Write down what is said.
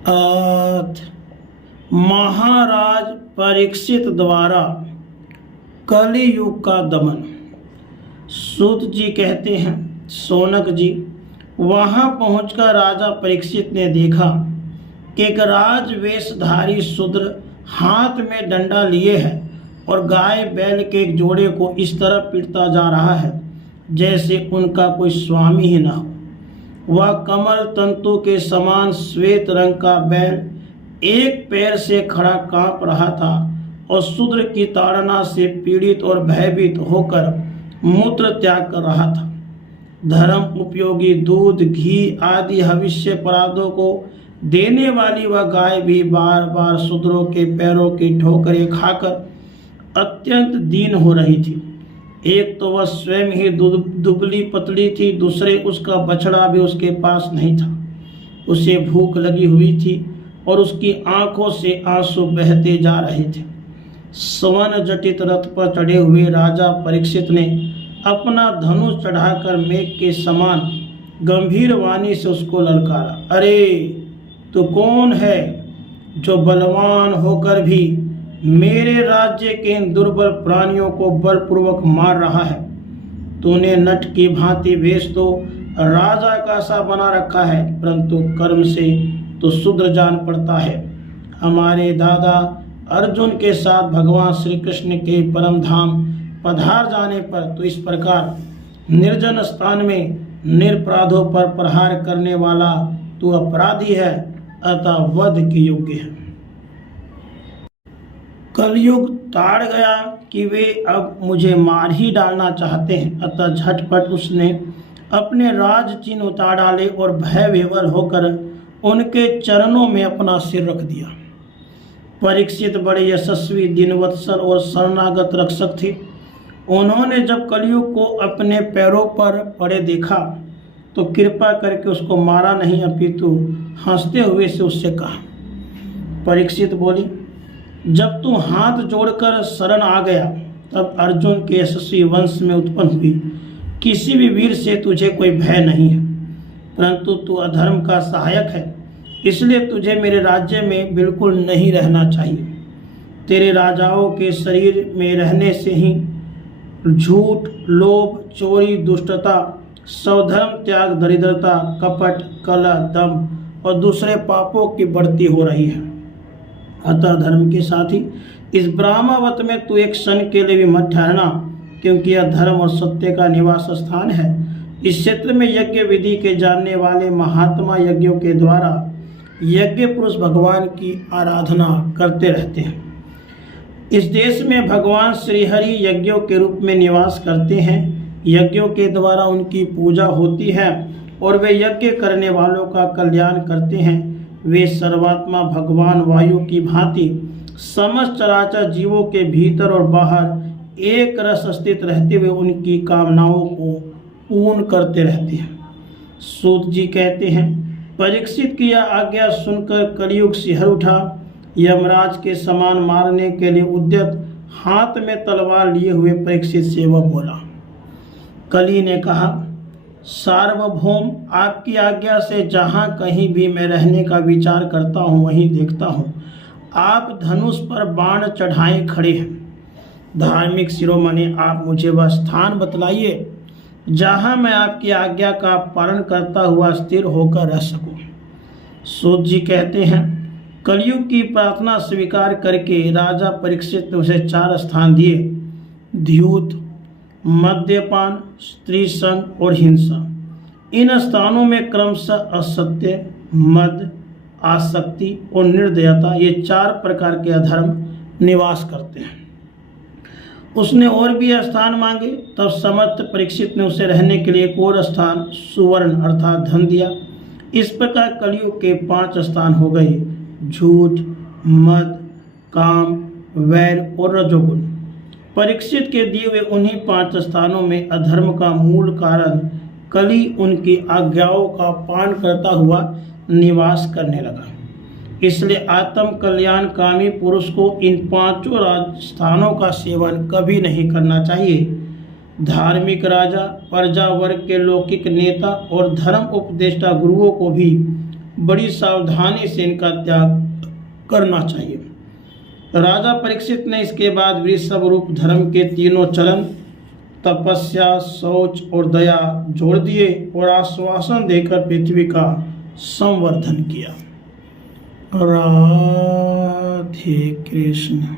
अथ महाराज परीक्षित द्वारा कलियुग का दमन। सूत जी कहते हैं, सोनक जी, वहां पहुंचकर राजा परीक्षित ने देखा कि एक राजवेशधारी शूद्र हाथ में डंडा लिए है और गाय बैल के एक जोड़े को इस तरह पीटता जा रहा है जैसे उनका कोई स्वामी ही ना हो। वह कमल तंतु के समान श्वेत रंग का बैल एक पैर से खड़ा कांप रहा था और शूद्र की ताड़ना से पीड़ित और भयभीत होकर मूत्र त्याग कर रहा था। धर्म उपयोगी दूध, घी आदि हविष्य पराधों को देने वाली वह गाय भी बार बार शूद्रों के पैरों की ठोकरें खाकर अत्यंत दीन हो रही थी। एक तो वह स्वयं ही दुबली पतली थी, दूसरे उसका बछड़ा भी उसके पास नहीं था। उसे भूख लगी हुई थी और उसकी आंखों से आंसू बहते जा रहे थे। स्वर्ण जटित रथ पर चढ़े हुए राजा परीक्षित ने अपना धनुष चढ़ाकर मेघ के समान गंभीर वाणी से उसको ललकारा। अरे तू कौन है जो बलवान होकर भी मेरे राज्य के इन दुर्बल प्राणियों को बलपूर्वक मार रहा है? तूने नट की भांति वेश तो राजा का सा बना रखा है, परंतु कर्म से तो शूद्र जान पड़ता है। हमारे दादा अर्जुन के साथ भगवान श्री कृष्ण के परम धाम पधार जाने पर तो इस प्रकार निर्जन स्थान में निरपराधों पर प्रहार करने वाला तू अपराधी है, अतः वध के योग्य है। कलयुग ताड़ गया कि वे अब मुझे मार ही डालना चाहते हैं, अतः झटपट उसने अपने राज चिन्ह उतार डाले और भय विह्वल होकर उनके चरणों में अपना सिर रख दिया। परीक्षित बड़े यशस्वी, दीनवत्सल और शरणागत रक्षक थे। उन्होंने जब कलयुग को अपने पैरों पर पड़े देखा तो कृपा करके उसको मारा नहीं, अपितु हंसते हुए से उससे कहा। परीक्षित बोली, जब तू हाथ जोड़कर शरण आ गया तब अर्जुन के यशस्वी वंश में उत्पन्न हुई किसी भी वीर से तुझे कोई भय नहीं है, परंतु तू अधर्म का सहायक है, इसलिए तुझे मेरे राज्य में बिल्कुल नहीं रहना चाहिए। तेरे राजाओं के शरीर में रहने से ही झूठ, लोभ, चोरी, दुष्टता, स्वधर्म त्याग, दरिद्रता, कपट, कलह, दंभ और दूसरे पापों की बढ़ती हो रही है। अतः धर्म के साथ ही इस ब्रह्मावत में तू एक क्षण के लिए भी मत ठहरना, क्योंकि यह धर्म और सत्य का निवास स्थान है। इस क्षेत्र में यज्ञ विधि के जानने वाले महात्मा यज्ञों के द्वारा यज्ञ पुरुष भगवान की आराधना करते रहते हैं। इस देश में भगवान श्रीहरि यज्ञों के रूप में निवास करते हैं। यज्ञों के द्वारा उनकी पूजा होती है और वे यज्ञ करने वालों का कल्याण करते हैं। वे सर्वात्मा भगवान वायु की भांति समस्त चराचर जीवों के भीतर और बाहर एक रस स्थित रहते हुए उनकी कामनाओं को पूर्ण करते रहते हैं। सूत जी कहते हैं, परीक्षित की यह आज्ञा सुनकर कलयुग सिहर उठा। यमराज के समान मारने के लिए उद्यत हाथ में तलवार लिए हुए परीक्षित से वह बोला। कली ने कहा, सार्वभौम, आपकी आज्ञा से जहाँ कहीं भी मैं रहने का विचार करता हूँ वहीं देखता हूँ आप धनुष पर बाण चढ़ाए खड़े हैं। धार्मिक शिरोमणि, आप मुझे वह स्थान बतलाइए जहाँ मैं आपकी आज्ञा का पालन करता हुआ स्थिर होकर रह सकूँ। सूत जी कहते हैं, कलयुग की प्रार्थना स्वीकार करके राजा परीक्षित ने उसे 4 स्थान दिए: द्यूत, मद्यपान, स्त्री संग और हिंसा। इन स्थानों में क्रमशः असत्य, मद, आसक्ति और निर्दयता, ये 4 प्रकार के अधर्म निवास करते हैं। उसने और भी स्थान मांगे, तब समर्थ परीक्षित ने उसे रहने के लिए एक और स्थान सुवर्ण अर्थात धन दिया। इस प्रकार कलयुग के 5 स्थान हो गए: झूठ, मद, काम, वैर और रजोगुण। परीक्षित के दिए हुए उन्हीं 5 स्थानों में अधर्म का मूल कारण कली उनकी आज्ञाओं का पालन करता हुआ निवास करने लगा। इसलिए आत्म कल्याणकामी पुरुष को इन 5 स्थानों का सेवन कभी नहीं करना चाहिए। धार्मिक राजा, प्रजा वर्ग के लौकिक नेता और धर्म उपदेष्टा गुरुओं को भी बड़ी सावधानी से इनका त्याग करना चाहिए। राजा परीक्षित ने इसके बाद वृषभ रूप धर्म के तीनों चलन तपस्या, शौच और दया जोड़ दिए और आश्वासन देकर पृथ्वी का संवर्धन किया। राधे कृष्ण।